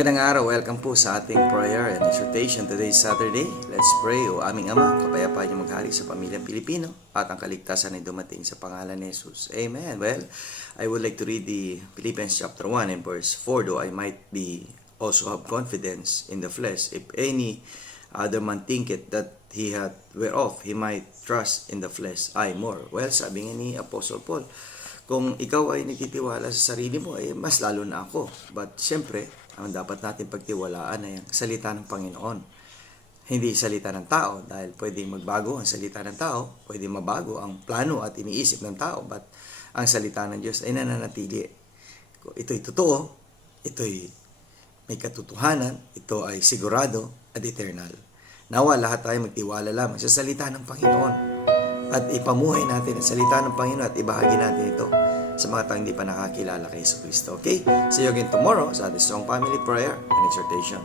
Magandang araw, welcome po sa ating prayer and exhortation. Today is Saturday. Let's pray. O aming Ama, kapayapaan niyo maghari sa pamilyang Pilipino at ang kaligtasan ay dumating sa pangalan ni Jesus. Amen. Well, I would like to read the Philippians chapter 1 and verse 4. Though I might be also have confidence in the flesh, if any other man thinketh that he hath whereof he might trust in the flesh, I more. Well, sabi nga ni Apostle Paul, kung ikaw ay nagtitiwala sa sarili mo, ay mas lalo na ako. But siyempre, ang dapat natin pagtiwalaan ay ang salita ng Panginoon. Hindi salita ng tao, dahil pwedeng magbago ang salita ng tao, pwedeng mabago ang plano at iniisip ng tao, but ang salita ng Diyos ay nananatili. Ito'y totoo, ito'y may katotohanan, ito ay sigurado at eternal. Nawa lahat tayo magtiwala lamang sa salita ng Panginoon at ipamuhay natin ang salita ng Panginoon at ibahagi natin ito sa mga taong hindi pa nakakilala kay Jesucristo. Okay? See you again tomorrow sa ating strong family prayer and exhortation.